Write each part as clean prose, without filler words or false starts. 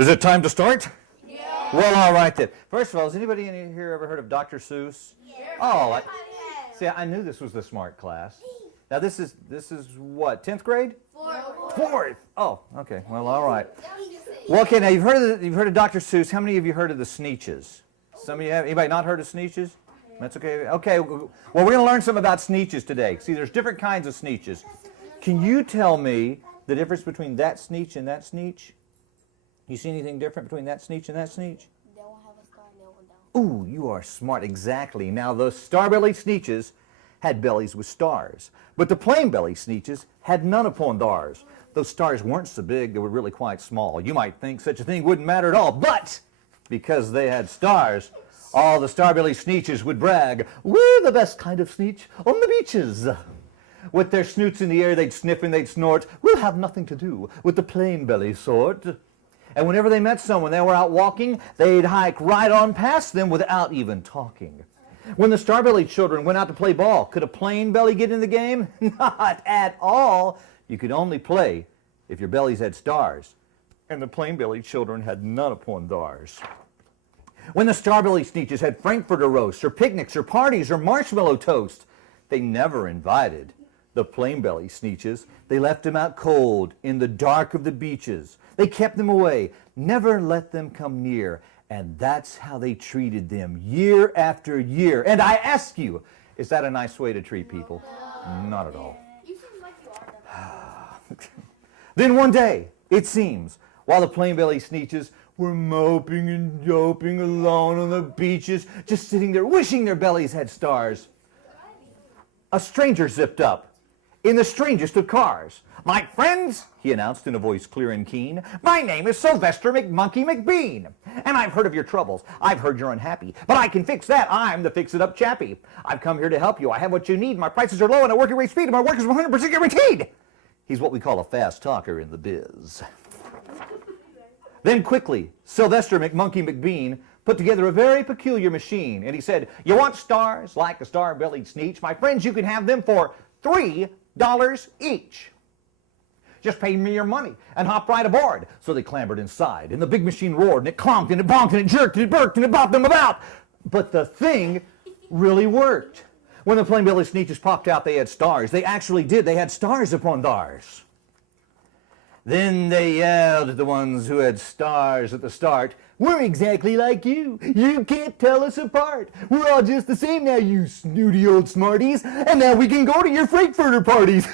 Is it time to start? Yeah. Well, all right then. First of all, has anybody in here ever heard of Dr. Seuss? Yeah. Oh, see, I knew this was the smart class. Now this is what, 10th grade? Fourth. Oh, okay. Well, all right. Well, okay. Now you've heard of Dr. Seuss. How many of you heard of the Sneetches? Some of you have. Anybody not heard of Sneetches? That's okay. Okay. Well, we're going to learn some about Sneetches today. See, there's different kinds of Sneetches. Can you tell me the difference between that Sneetch and that Sneetch? You see anything different between that Sneetch and that Sneetch? They won't have a star and they won't down. Ooh, you are smart. Exactly. Now, those star-bellied Sneetches had bellies with stars, but the plain-bellied Sneetches had none upon theirs. Those stars weren't so big, they were really quite small. You might think such a thing wouldn't matter at all, but because they had stars, all the star-bellied Sneetches would brag, "We're the best kind of Sneetch on the beaches." With their snoots in the air, they'd sniff and they'd snort. "We'll have nothing to do with the plain-belly sort." And whenever they met someone, they were out walking, they'd hike right on past them without even talking. When the star-bellied children went out to play ball, could a plain belly get in the game? Not at all. You could only play if your bellies had stars. And the plain-bellied children had none upon theirs. When the star-bellied Sneetches had Frankfurter roasts, or picnics, or parties, or marshmallow toast, they never invited the plain-bellied Sneetches. They left them out cold in the dark of the beaches. They kept them away, never let them come near. And that's how they treated them year after year. And I ask you, is that a nice way to treat people? No. Not at all. You seem like you are that. Then one day, it seems, while the plain-bellied Sneetches were moping and doping alone on the beaches, just sitting there wishing their bellies had stars, a stranger zipped up in the strangest of cars. "My friends," he announced in a voice clear and keen, "my name is Sylvester McMonkey McBean, and I've heard of your troubles. I've heard you're unhappy, but I can fix that. I'm the fix-it-up chappie. I've come here to help you. I have what you need. My prices are low, and I work at rate speed, and my work is 100% guaranteed." He's what we call a fast talker in the biz. Then quickly, Sylvester McMonkey McBean put together a very peculiar machine, and he said, "You want stars like a star-bellied Sneetch? My friends, you can have them for $3 each. Just pay me your money and hop right aboard." So they clambered inside, and the big machine roared, and it clonked, and it bonked, and it jerked, and it burked, and it bopped them about. But the thing really worked. When the plain-bellied Sneetches popped out, they had stars. They actually did. They had stars upon theirs. Then they yelled at the ones who had stars at the start, "We're exactly like you. You can't tell us apart. We're all just the same now, you snooty old smarties. And now we can go to your Frankfurter parties."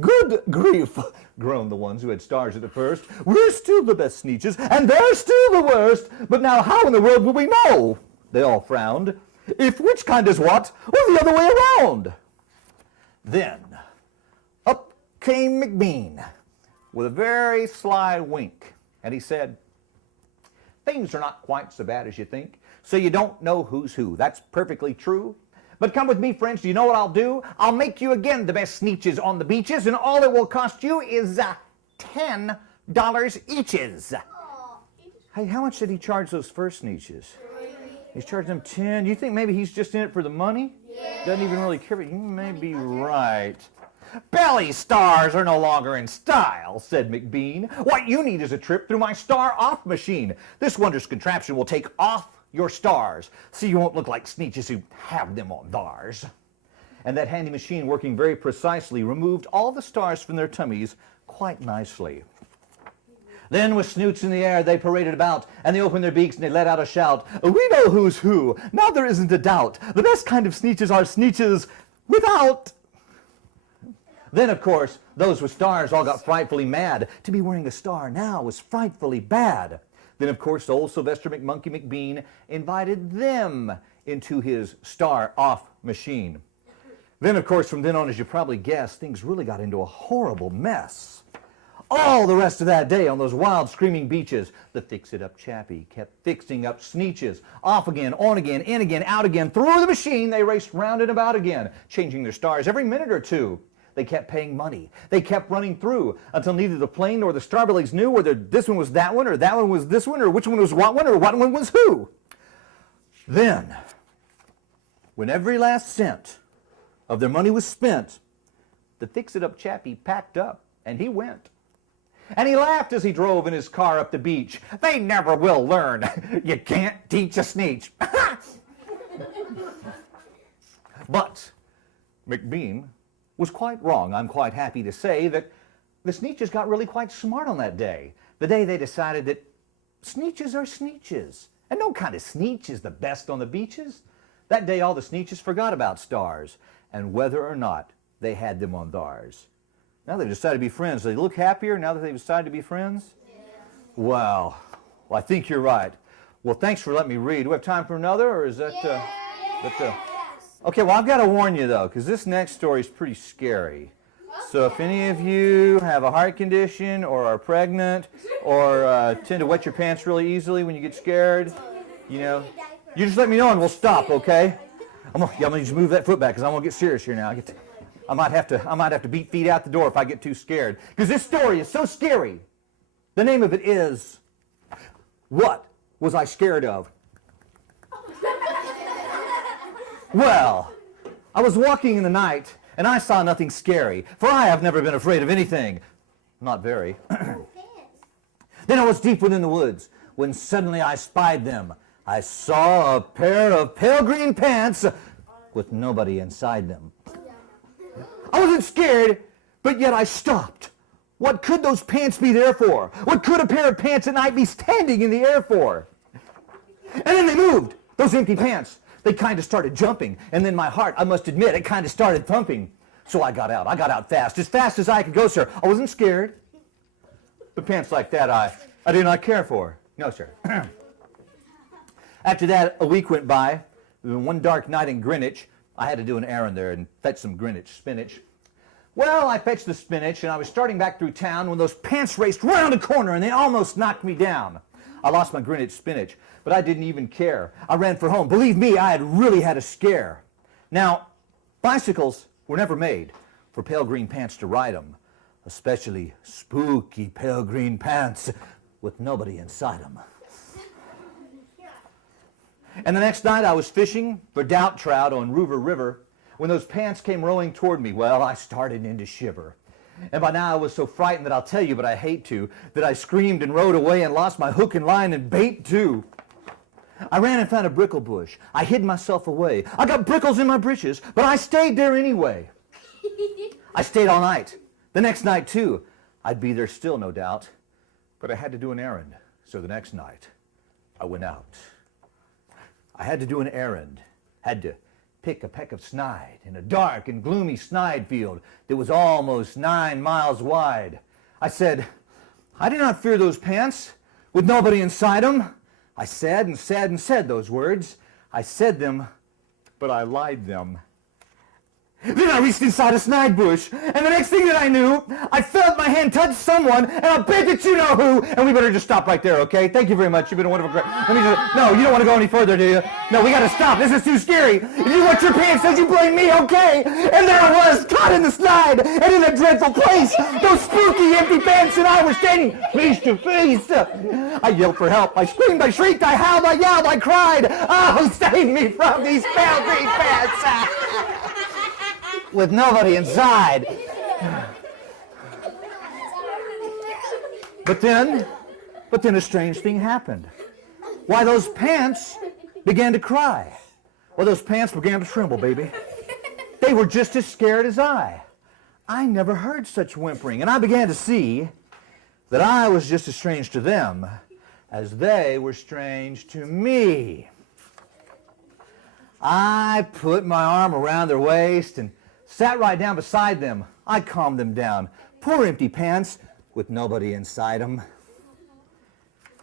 "Good grief," groaned the ones who had stars at the first. "We're still the best Sneetches, and they're still the worst. But now how in the world will we know?" They all frowned. "If which kind is what, or the other way around?" Then up came McBean with a very sly wink, and he said, "Things are not quite so bad as you think, so you don't know who's who. That's perfectly true. But come with me, friends. Do you know what I'll do? I'll make you again the best Sneetches on the beaches, and all it will cost you is $10 eaches." Hey, how much did he charge those first Sneetches? He's charged them 10. You think maybe he's just in it for the money? Yeah. Doesn't even really care. You may be right. "Belly stars are no longer in style," said McBean. "What you need is a trip through my star-off machine. This wondrous contraption will take off your stars, so you won't look like Sneetches who have them on theirs." And that handy machine, working very precisely, removed all the stars from their tummies quite nicely. Then with snoots in the air, they paraded about, and they opened their beaks and they let out a shout, "We know who's who. Now there isn't a doubt. The best kind of Sneetches are Sneetches without." Then, of course, those with stars all got frightfully mad. To be wearing a star now was frightfully bad. Then, of course, old Sylvester McMonkey McBean invited them into his star-off machine. Then, of course, from then on, as you probably guessed, things really got into a horrible mess. All the rest of that day on those wild, screaming beaches, the fix-it-up chappie kept fixing up Sneetches. Off again, on again, in again, out again. Through the machine, they raced round and about again, changing their stars every minute or two. They kept paying money. They kept running through until neither the plain nor the star-bellies knew whether this one was that one, or that one was this one, or which one was what one, or what one was who. Then, when every last cent of their money was spent, the fix-it-up chappie packed up, and he went. And he laughed as he drove in his car up the beach. They never will learn. You can't teach a Sneetch. But McBean was quite wrong. I'm quite happy to say that the Sneetches got really quite smart on that day. The day they decided that Sneetches are Sneetches. And no kind of Sneetch is the best on the beaches. That day all the Sneetches forgot about stars and whether or not they had them on theirs. Now they decided to be friends. Do they look happier now that they've decided to be friends? Yeah. Well, I think you're right. Well, thanks for letting me read. Do we have time for another, or is that... Okay, well, I've got to warn you, though, because this next story is pretty scary. So if any of you have a heart condition or are pregnant or tend to wet your pants really easily when you get scared, you just let me know and we'll stop, okay? I'm gonna just move that foot back because I'm gonna get serious here now. I might have to beat feet out the door if I get too scared, because this story is so scary. The name of it is, What Was I Scared Of? Well, I was walking in the night, and I saw nothing scary, for I have never been afraid of anything. Not very. Then I was deep within the woods, when suddenly I spied them. I saw a pair of pale green pants with nobody inside them. I wasn't scared, but yet I stopped. What could those pants be there for? What could a pair of pants at night be standing in the air for? And then they moved, those empty pants. They kind of started jumping, and then my heart, I must admit, it kind of started thumping. So I got out. I got out fast as I could go, sir. I wasn't scared. But pants like that, I do not care for. No, sir. After that, a week went by. One dark night in Greenwich, I had to do an errand there and fetch some Greenwich spinach. Well, I fetched the spinach, and I was starting back through town when those pants raced round a corner, and they almost knocked me down. I lost my Greenwich spinach, but I didn't even care. I ran for home. Believe me, I had really had a scare. Now, bicycles were never made for pale green pants to ride them, especially spooky pale green pants with nobody inside them. And the next night I was fishing for doubt trout on Ruver River when those pants came rowing toward me. Well, I started in to shiver. And by now I was so frightened that I'll tell you, but I hate to, that I screamed and rowed away and lost my hook and line and bait too. I ran and found a brickle bush. I hid myself away. I got brickles in my britches, but I stayed there anyway. I stayed all night. The next night too. I'd be there still, no doubt. But I had to do an errand. So the next night, I went out. I had to do an errand. Had to pick a peck of snide in a dark and gloomy snide field that was almost 9 miles wide. I said, I do not fear those pants with nobody inside them. I said and said and said those words. I said them, but I lied them. Then I reached inside a snide bush, and the next thing that I knew, I felt my hand touch someone, and I'll bet that you know who, and we better just stop right there, okay? Thank you very much. You've been a wonderful... No, you don't want to go any further, do you? No, we got to stop. This is too scary. If you want your pants, then you blame me, okay? And there I was, caught in the slide, and in a dreadful place. Those spooky empty pants and I were standing face to face. I yelled for help. I screamed, I shrieked, I howled, I yelled, I cried. Oh, save me from these pale green pants. With nobody inside. But then a strange thing happened. Why, those pants began to cry. Well, those pants began to tremble, baby. They were just as scared as I. I never heard such whimpering, and I began to see that I was just as strange to them as they were strange to me. I put my arm around their waist and sat right down beside them. I calmed them down. Poor empty pants with nobody inside them.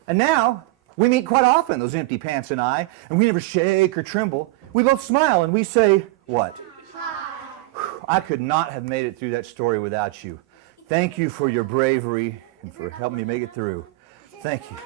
And now, we meet quite often, those empty pants and I, and we never shake or tremble. We both smile and we say, what? Hi. I could not have made it through that story without you. Thank you for your bravery and for helping me make it through. Thank you.